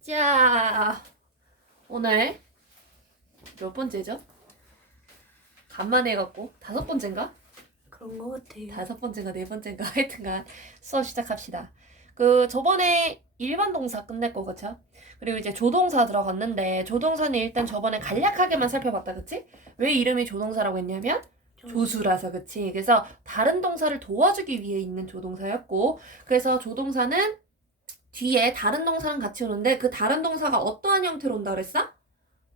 자, 오늘 몇 번째죠? 간만에 해갖고 5번째인가? 그런 거 같아요. 5번째인가 4번째인가 하여튼간 수업 시작합시다. 저번에 일반 동사 끝냈고 그쵸? 그리고 이제 조동사 들어갔는데 조동사는 일단 저번에 간략하게만 살펴봤다 그치? 왜 이름이 조동사라고 했냐면 조수라서 그치? 그래서 다른 동사를 도와주기 위해 있는 조동사였고 그래서 조동사는 뒤에 다른 동사랑 같이 오는데 그 다른 동사가 어떠한 형태로 온다 그랬어?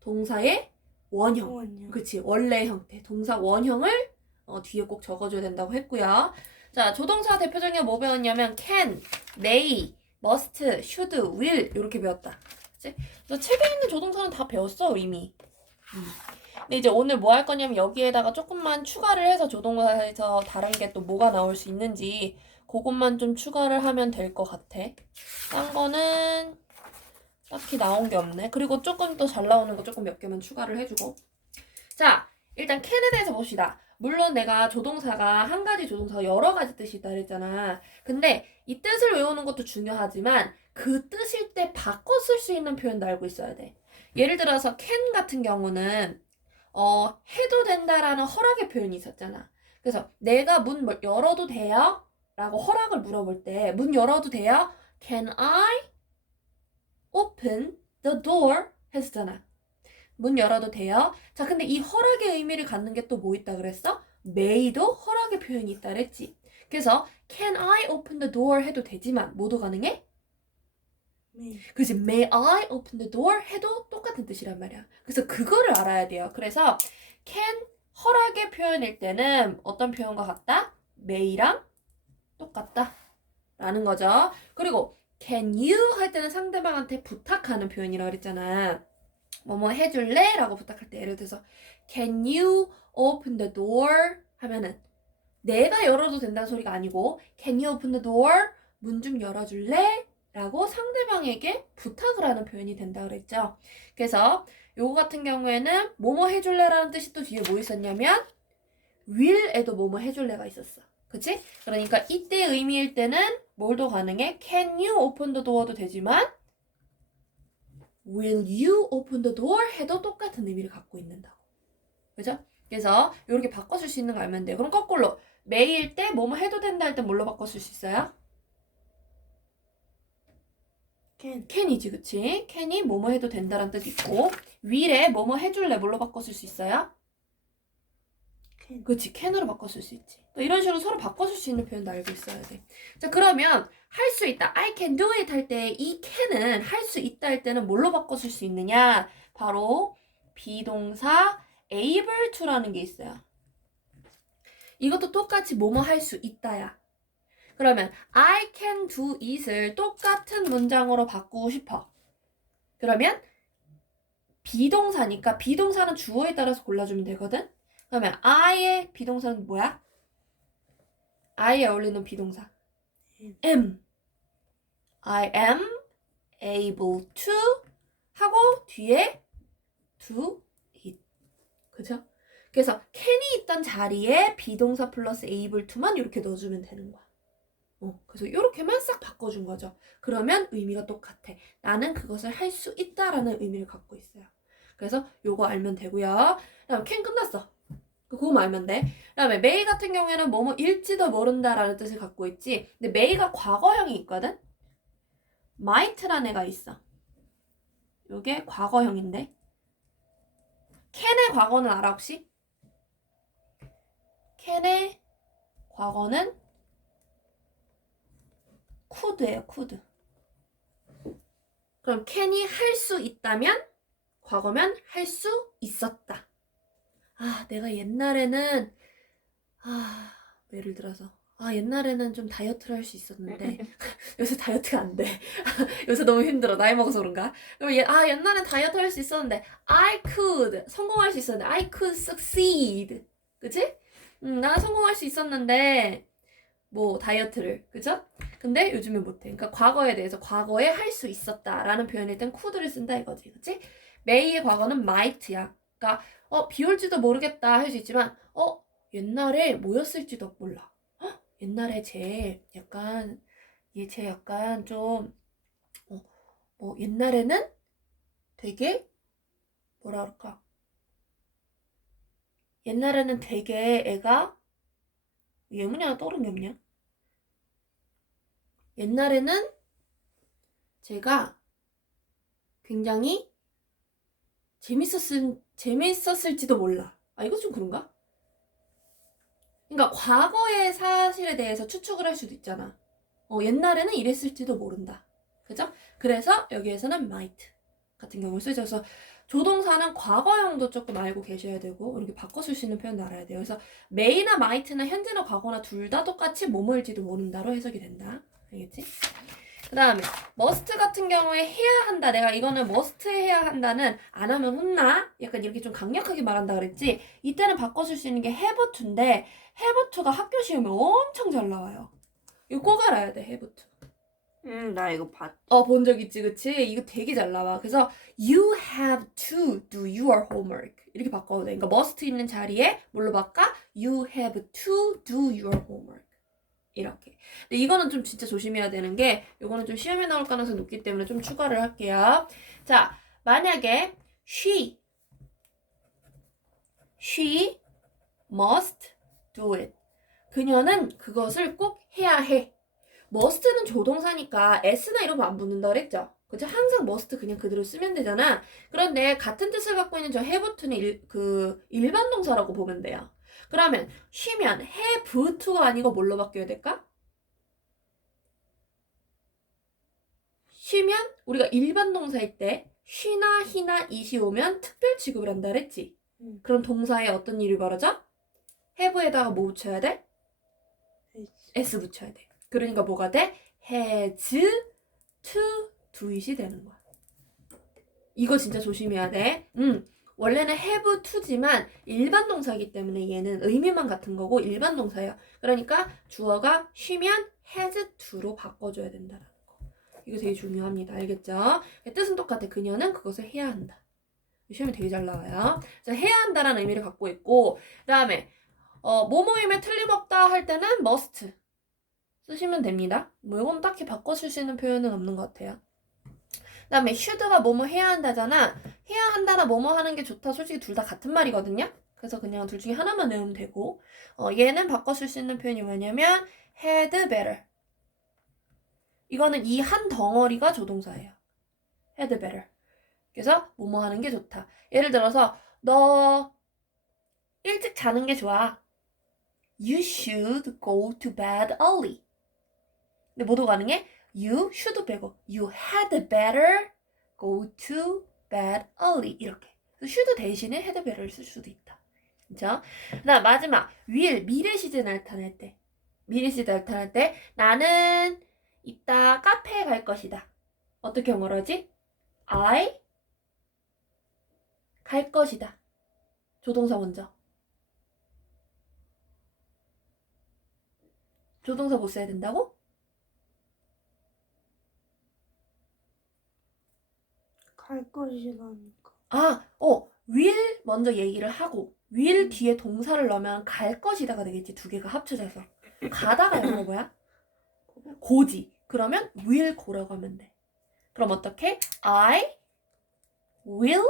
동사의 원형. 원형. 그치, 원래 형태. 동사 원형을 뒤에 꼭 적어줘야 된다고 했고요. 자, 조동사 대표적인 뭐 배웠냐면 can, may, must, should, will 이렇게 배웠다. 그치? 그래서 책에 있는 조동사는 다 배웠어 이미. 근데 이제 오늘 뭐 할 거냐면 여기에다가 조금만 추가를 해서 조동사에서 다른 게 또 뭐가 나올 수 있는지 그것만 좀 추가를 하면 될 것 같아. 딴 거는 딱히 나온 게 없네. 그리고 조금 더 잘 나오는 거 조금 몇 개만 추가를 해주고. 자, 일단 can에 대해서 봅시다. 물론 내가 조동사가 한 가지 조동사가 여러 가지 뜻이 있다 그랬잖아. 근데 이 뜻을 외우는 것도 중요하지만 그 뜻일 때 바꿔 쓸 수 있는 표현도 알고 있어야 돼. 예를 들어서 can 같은 경우는 해도 된다라는 허락의 표현이 있었잖아. 그래서 내가 문 열어도 돼요? 라고 허락을 물어볼 때 문 열어도 돼요? Can I open the door? 했었잖아. 문 열어도 돼요? 자, 근데 이 허락의 의미를 갖는 게 또 뭐 있다 그랬어? may도 허락의 표현이 있다 그랬지. 그래서 can I open the door 해도 되지만 뭐도 가능해? 네. 그치, may I open the door 해도 똑같은 뜻이란 말이야. 그래서 그거를 알아야 돼요. 그래서 can 허락의 표현일 때는 어떤 표현과 같다? may랑 똑같다 라는 거죠. 그리고 can you 할 때는 상대방한테 부탁하는 표현이라고 그랬잖아. 뭐뭐 해줄래? 라고 부탁할 때 예를 들어서 can you open the door? 하면은 내가 열어도 된다는 소리가 아니고 can you open the door? 문 좀 열어줄래? 라고 상대방에게 부탁을 하는 표현이 된다 그랬죠. 그래서 요거 같은 경우에는 뭐뭐 해줄래? 라는 뜻이 또 뒤에 뭐 있었냐면 will에도 뭐뭐 해줄래가 있었어. 그치? 그러니까 이때 의미일 때는 뭘도 가능해? Can you open the door도 되지만 Will you open the door? 해도 똑같은 의미를 갖고 있는다고. 그죠? 그래서 이렇게 바꿔줄 수 있는 거 알면 돼요. 그럼 거꾸로 may일 때 뭐뭐 해도 된다 할 때 뭘로 바꿔줄 수 있어요? can이지 그치? can이 뭐뭐 해도 된다란 뜻 있고 will에 뭐뭐 해줄래 뭘로 바꿔줄 수 있어요? can. 그치, can으로 바꿔줄 수 있지. 또 이런 식으로 서로 바꿔줄 수 있는 표현도 알고 있어야 돼. 자, 그러면 할 수 있다. I can do it 할 때 이 can은 할 수 있다 할 때는 뭘로 바꿔줄 수 있느냐? 바로 비동사 able to라는 게 있어요. 이것도 똑같이 뭐뭐 할 수 있다야. 그러면 I can do it을 똑같은 문장으로 바꾸고 싶어. 그러면 비동사니까 비동사는 주어에 따라서 골라주면 되거든? 그러면 I의 비동사는 뭐야? I에 어울리는 비동사. am. I am able to 하고 뒤에 do it. 그죠? 그래서 can이 있던 자리에 비동사 플러스 able to만 이렇게 넣어주면 되는 거야. 그래서 이렇게만 싹 바꿔준 거죠. 그러면 의미가 똑같아. 나는 그것을 할 수 있다라는 의미를 갖고 있어요. 그래서 요거 알면 되고요. 그다음 can 끝났어. 그거만 알면 돼. 그다음에 may 같은 경우에는 뭐뭐 일지도 모른다라는 뜻을 갖고 있지. 근데 may가 과거형이 있거든. might라는 애가 있어. 요게 과거형인데. can의 과거는 알아 혹시? can의 과거는 could예요. could. 그럼 can이 할 수 있다면 과거면 할 수 있었다. 아, 내가 옛날에는 예를 들어서 옛날에는 좀 다이어트를 할 수 있었는데 요새 다이어트가 안 돼. 요새 너무 힘들어. 나이 먹어서 그런가? 그럼 옛날엔 다이어트 할 수 있었는데 I could 성공할 수 있었는데 I could succeed. 그치? 나는 성공할 수 있었는데 뭐 다이어트를. 그죠? 근데 요즘은 못해. 그러니까 과거에 대해서 과거에 할 수 있었다라는 표현일 땐 could를 쓴다 이거지. 그치? may의 과거는 might야. 그러니까 비올지도 모르겠다 할 수 있지만 옛날에 뭐였을지도 몰라. 옛날에 쟤 약간 좀 옛날에는 되게 뭐라 그럴까? 옛날에는 되게 애가 예문이 하나 떠오른 게 없냐? 옛날에는 제가 굉장히 재밌었을지도 몰라. 아, 이거 좀 그런가? 그러니까 과거의 사실에 대해서 추측을 할 수도 있잖아. 옛날에는 이랬을지도 모른다. 그죠? 그래서 여기에서는 might 같은 경우를 쓰죠. 그래서 조동사는 과거형도 조금 알고 계셔야 되고 이렇게 바꿔 쓸 수 있는 표현도 알아야 돼요. 그래서 may나 might나 현재나 과거나 둘 다 똑같이 뭐뭐일지도 모른다로 해석이 된다. 알겠지? 그 다음에 must 같은 경우에 해야 한다. 내가 이거는 must 해야 한다는 안 하면 혼나? 약간 이렇게 좀 강력하게 말한다 그랬지? 이때는 바꿔 쓸 수 있는 게 have to인데 have to가 학교 시험에 엄청 잘 나와요. 이거 꼭 알아야 돼, have to. 나 이거 봤. 본 적 있지, 그치? 이거 되게 잘 나와. 그래서 you have to do your homework 이렇게 바꿔도 돼. 그러니까 must 있는 자리에 뭘로 바꿔? You have to do your homework 이렇게. 근데 이거는 좀 진짜 조심해야 되는 게 이거는 좀 시험에 나올 가능성이 높기 때문에 좀 추가를 할게요. 자, 만약에 she must do it. 그녀는 그것을 꼭 해야 해. must는 조동사니까 s나 이런 거 안 붙는다 그랬죠? 그죠? 항상 must 그냥 그대로 쓰면 되잖아. 그런데 같은 뜻을 갖고 있는 저 have to는 일반 동사라고 보면 돼요. 그러면 쉬면 have to가 아니고 뭘로 바뀌어야 될까? 쉬면 우리가 일반 동사일 때 쉬나 he나 it이 오면 특별 취급을 한다 그랬지? 그럼 동사에 어떤 일이 벌어져? have에다가 뭐 붙여야 돼? s 붙여야 돼. 그러니까 뭐가 돼? has to do it이 되는 거야. 이거 진짜 조심해야 돼. 원래는 have to지만 일반 동사이기 때문에 얘는 의미만 같은 거고 일반 동사예요. 그러니까 주어가 쉬면 has to로 바꿔줘야 된다는 거. 이거 되게 중요합니다. 알겠죠? 뜻은 똑같아. 그녀는 그것을 해야 한다. 시험이 되게 잘 나와요. 해야 한다라는 의미를 갖고 있고 그 다음에 뭐뭐임에 틀림없다 할 때는 must 쓰시면 됩니다. 뭐 이건 딱히 바꿔 쓸 수 있는 표현은 없는 것 같아요. 그 다음에 should가 뭐뭐 해야 한다잖아. 해야 한다나 뭐뭐 하는 게 좋다. 솔직히 둘 다 같은 말이거든요. 그래서 그냥 둘 중에 하나만 외우면 되고 얘는 바꿔 쓸 수 있는 표현이 뭐냐면 had better. 이거는 이 한 덩어리가 조동사예요. had better. 그래서 뭐뭐 하는 게 좋다. 예를 들어서 너 일찍 자는 게 좋아. You should go to bed early. 근데 모두 가능해? You should 빼고 You had better go to bed early 이렇게. should 대신에 had better를 쓸 수도 있다. 그렇죠? 그다음 마지막 will 미래 시제 나타낼 때. 미래 시제 나타낼 때 나는 이따 카페에 갈 것이다. 어떻게 영어로 하지? I 갈 것이다. 조동사 먼저. 조동사 못 써야 된다고? 갈 것이라니까. will 먼저 얘기를 하고 will 뒤에 동사를 넣으면 갈 것이다가 되겠지. 두 개가 합쳐져서. 가다가 영어로 뭐야? 고지. 그러면 will go라고 하면 돼. 그럼 어떻게? I will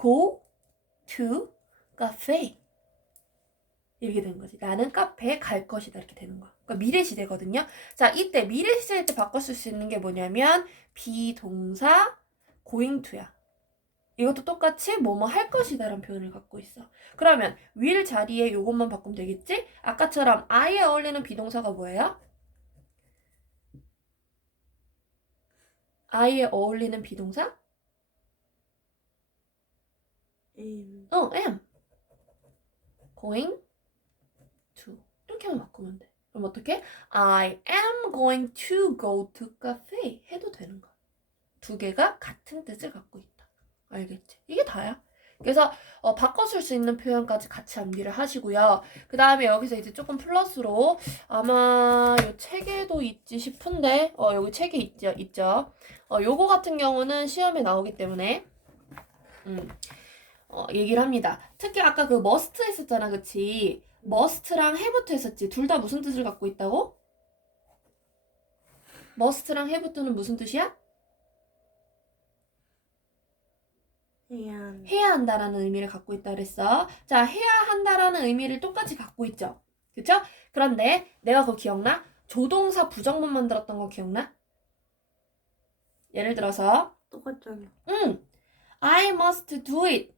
go to cafe. 이렇게 되는 거지. 나는 카페에 갈 것이다. 이렇게 되는 거야. 그러니까 미래 시대거든요. 자, 이때 미래 시제일 때 바꿔 쓸 수 있는 게 뭐냐면 비동사 going to야. 이것도 똑같이 뭐뭐 할 것이다 라는 표현을 갖고 있어. 그러면 will 자리에 요것만 바꾸면 되겠지? 아까처럼 I에 어울리는 비동사가 뭐예요? I에 어울리는 비동사? am. going to 이렇게만 바꾸면 돼. 그럼 어떻게? I am going to go to cafe 해도 되는 거야. 두 개가 같은 뜻을 갖고 있다. 알겠지? 이게 다야. 그래서 바꿔 쓸 수 있는 표현까지 같이 암기를 하시고요. 그 다음에 여기서 이제 조금 플러스로 아마 이 책에도 있지 싶은데 여기 책에 있죠. 요거 같은 경우는 시험에 나오기 때문에 얘기를 합니다. 특히 아까 그 must 했었잖아, 그치? must랑 have부터 했었지. 둘 다 무슨 뜻을 갖고 있다고? must랑 have부터는 무슨 뜻이야? 해야 한다라는 의미를 갖고 있다 그랬어. 자, 해야 한다라는 의미를 똑같이 갖고 있죠. 그쵸? 그런데 내가 그거 기억나? 조동사 부정문 만들었던 거 기억나? 예를 들어서 똑같잖아. I must do it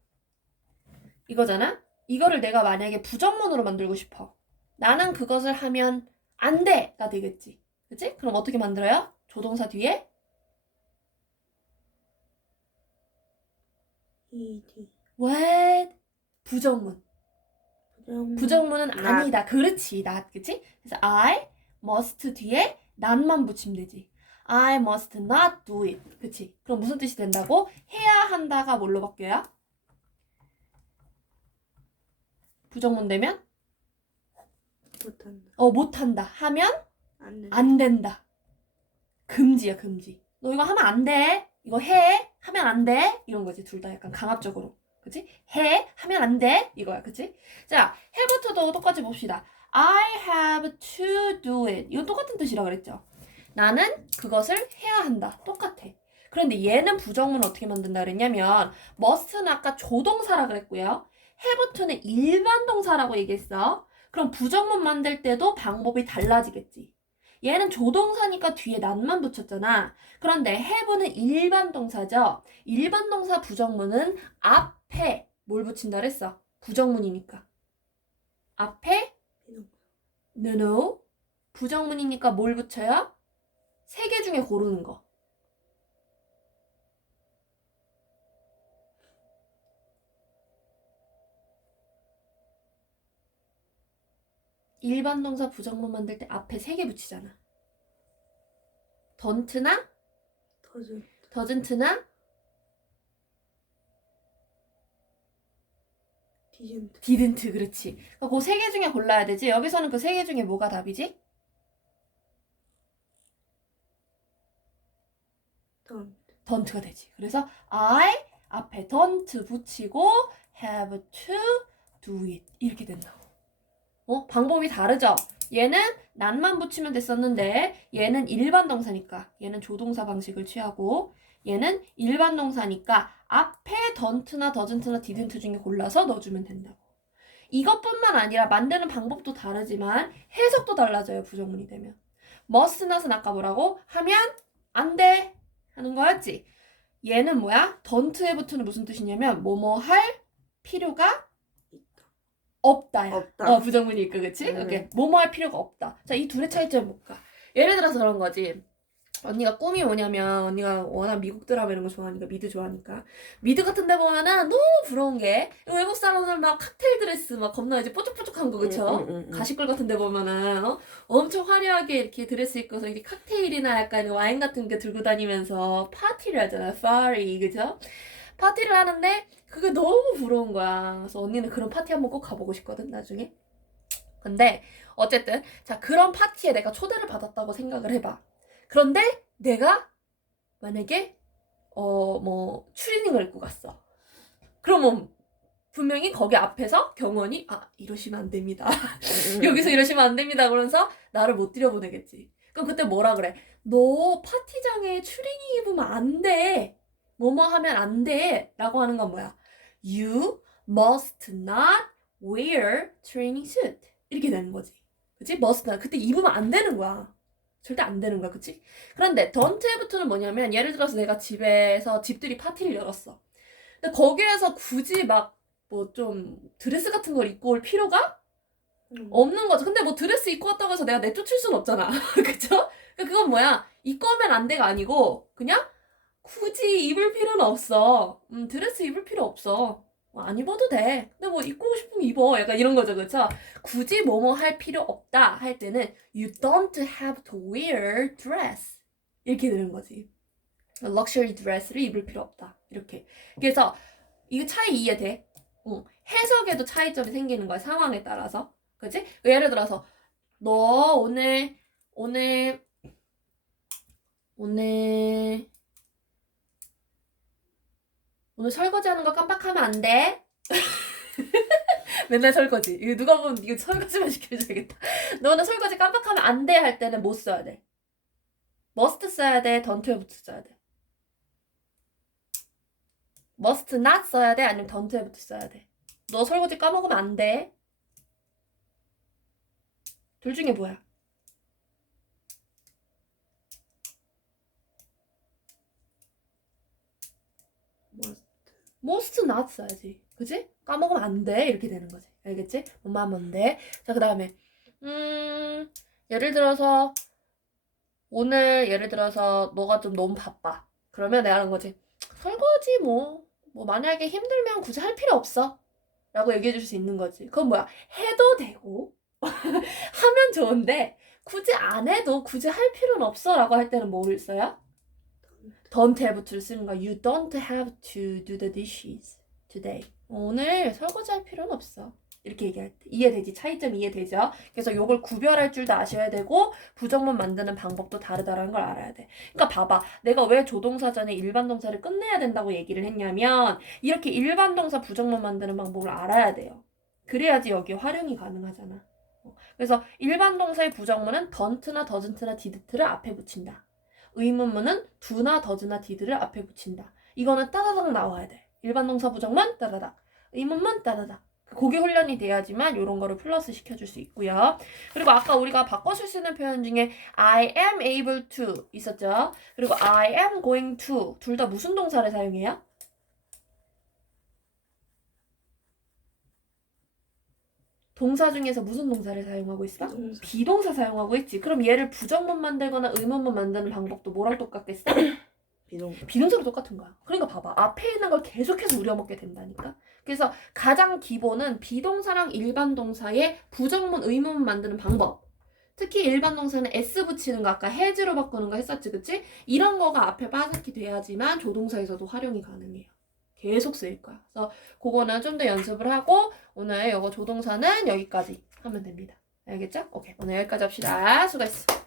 이거잖아? 이거를 내가 만약에 부정문으로 만들고 싶어. 나는 그것을 하면 안 돼가 되겠지. 그치? 그럼 어떻게 만들어요? 조동사 뒤에 ED. what? 부정문. 부정문은 not. 아니다. 그렇지. not. 그치? 그래서 I must 뒤에 not만 붙이면 되지. I must not do it. 그치? 그럼 무슨 뜻이 된다고? 해야 한다가 뭘로 바뀌어요? 부정문 되면? 못한다. 못한다. 하면? 안 돼. 안 된다. 금지야, 금지. 너 이거 하면 안 돼. 이거 해. 하면 안 돼. 이런 거지. 둘 다 약간 강압적으로. 그치? 해. 하면 안 돼. 이거야. 그치? 자, have도도 똑같이 봅시다. I have to do it. 이건 똑같은 뜻이라 그랬죠. 나는 그것을 해야 한다. 똑같아. 그런데 얘는 부정문 어떻게 만든다 그랬냐면 must는 아까 조동사라 그랬고요. have to는 일반 동사라고 얘기했어. 그럼 부정문 만들 때도 방법이 달라지겠지. 얘는 조동사니까 뒤에 not만 붙였잖아. 그런데 have는 일반 동사죠. 일반 동사 부정문은 앞에 뭘 붙인다 그랬어? 부정문이니까. 앞에 no. 부정문이니까 뭘 붙여요? 세 개 중에 고르는 거. 일반 동사 부정문 만들 때 앞에 세 개 붙이잖아. don't나 doesn't나 didn't. 그렇지. 그 세 개 중에 골라야 되지. 여기서는 그 세 개 중에 뭐가 답이지? don't가 되지. 그래서 I 앞에 don't 붙이고 have to do it 이렇게 된다고. 방법이 다르죠? 얘는 not만 붙이면 됐었는데 얘는 일반 동사니까 얘는 조동사 방식을 취하고 얘는 일반 동사니까 앞에 don't나 doesn't나 didn't 중에 골라서 넣어주면 된다고. 이것뿐만 아니라 만드는 방법도 다르지만 해석도 달라져요. 부정문이 되면. must not은 아까 뭐라고? 하면 안 돼 하는 거였지. 얘는 뭐야? don't have는 무슨 뜻이냐면 뭐뭐 할 필요가 없다야. 없다. 부정문이니까 그치? 이렇게 뭐뭐 할 필요가 없다. 자, 이 둘의 차이점 볼까? 예를 들어서 그런 거지. 언니가 꿈이 뭐냐면 언니가 워낙 미국 드라마 이런 거 좋아하니까 미드 좋아하니까 미드 같은 데 보면은 너무 부러운 게 외국 사람들 막 칵테일 드레스 막 겁나 이제 뽀짝뽀짝한 거 그쵸? 가시골 같은 데 보면은 엄청 화려하게 이렇게 드레스 입고서 이렇게 칵테일이나 약간 와인 같은 게 들고 다니면서 파티를 하잖아. 파리 그죠? 파티를 하는데 그게 너무 부러운 거야. 그래서 언니는 그런 파티 한번 꼭 가보고 싶거든 나중에. 근데 어쨌든 자 그런 파티에 내가 초대를 받았다고 생각을 해봐. 그런데 내가 만약에 뭐 추리닝을 입고 갔어. 그러면 분명히 거기 앞에서 경원이 이러시면 안 됩니다. 여기서 이러시면 안 됩니다. 그러면서 나를 못 들여보내겠지. 그럼 그때 뭐라 그래? 너 파티장에 추리닝 입으면 안 돼. 뭐뭐 하면 안 돼. 라고 하는 건 뭐야? You must not wear training suit. 이렇게 되는 거지. 그치? must not. 그때 입으면 안 되는 거야. 절대 안 되는 거야. 그치? 그런데 don't have는 뭐냐면 예를 들어서 내가 집에서 집들이 파티를 열었어. 근데 거기에서 굳이 막 뭐 좀 드레스 같은 걸 입고 올 필요가 없는 거죠. 근데 뭐 드레스 입고 왔다고 해서 내가 내쫓을 순 없잖아. 그쵸? 그건 뭐야? 입고 오면 안 돼가 아니고 그냥 굳이 입을 필요는 없어. 드레스 입을 필요 없어. 안 입어도 돼. 근데 뭐 입고 싶으면 입어. 약간 이런 거죠. 그쵸? 굳이 뭐뭐 할 필요 없다 할 때는 You don't have to wear dress. 이렇게 되는 거지. 럭셔리 드레스를 입을 필요 없다. 이렇게. 그래서 이거 차이 이해돼? 해석에도 차이점이 생기는 거야. 상황에 따라서. 그치? 예를 들어서 너 오늘 설거지 하는 거 깜빡하면 안 돼. 맨날 설거지. 이거 누가 보면 이거 설거지만 시켜줘야겠다. 너 오늘 설거지 깜빡하면 안 돼 할 때는 뭐 써야 돼? must 써야 돼? don't have 써야 돼? must not 써야 돼? 아니면 don't have부터 써야 돼? 너 설거지 까먹으면 안 돼. 둘 중에 뭐야? most not 써야지. 그지? 까먹으면 안 돼. 이렇게 되는 거지. 알겠지? 뭐만 하면 돼. 자, 그 다음에 예를 들어서 오늘 예를 들어서 너가 좀 너무 바빠. 그러면 내가 하는 거지. 설거지 뭐 만약에 힘들면 굳이 할 필요 없어. 라고 얘기해 줄 수 있는 거지. 그건 뭐야? 해도 되고 하면 좋은데 굳이 안 해도 굳이 할 필요는 없어 라고 할 때는 뭘 써요? don't have to를 쓰는 거야. You don't have to do the dishes today. 오늘 설거지 할 필요는 없어. 이렇게 얘기할 때 이해되지? 차이점 이해되죠? 그래서 요걸 구별할 줄도 아셔야 되고 부정문 만드는 방법도 다르다라는 걸 알아야 돼. 그러니까 봐봐. 내가 왜 조동사 전에 일반 동사를 끝내야 된다고 얘기를 했냐면 이렇게 일반 동사 부정문 만드는 방법을 알아야 돼요. 그래야지 여기 활용이 가능하잖아. 그래서 일반 동사의 부정문은 don't나 doesn't나 did를 앞에 붙인다. 의문문은 do나 does나 did를 앞에 붙인다. 이거는 따다닥 나와야 돼. 일반 동사 부정문 따다닥, 의문문 따다닥. 그게 훈련이 돼야지만 이런 거를 플러스 시켜줄 수 있고요. 그리고 아까 우리가 바꿔 쓸 수 있는 표현 중에 I am able to 있었죠. 그리고 I am going to 둘 다 무슨 동사를 사용해요? 동사 중에서 무슨 동사를 사용하고 있어? 비동사. 비동사 사용하고 있지. 그럼 얘를 부정문 만들거나 의문문 만드는 방법도 뭐랑 똑같겠어? 비동사. 비동사로 똑같은 거야. 그러니까 봐봐. 앞에 있는 걸 계속해서 우려먹게 된다니까. 그래서 가장 기본은 비동사랑 일반 동사의 부정문, 의문문 만드는 방법. 특히 일반 동사는 s 붙이는 거 아까 has로 바꾸는 거 했었지, 그치? 이런 거가 앞에 빠졌게 돼야지만 조동사에서도 활용이 가능해요. 계속 쓰일 거야. 그래서 그거는 좀 더 연습을 하고 오늘 이거 조동사는 여기까지 하면 됩니다. 알겠죠? 오케이. 오늘 여기까지 합시다. 수고했어.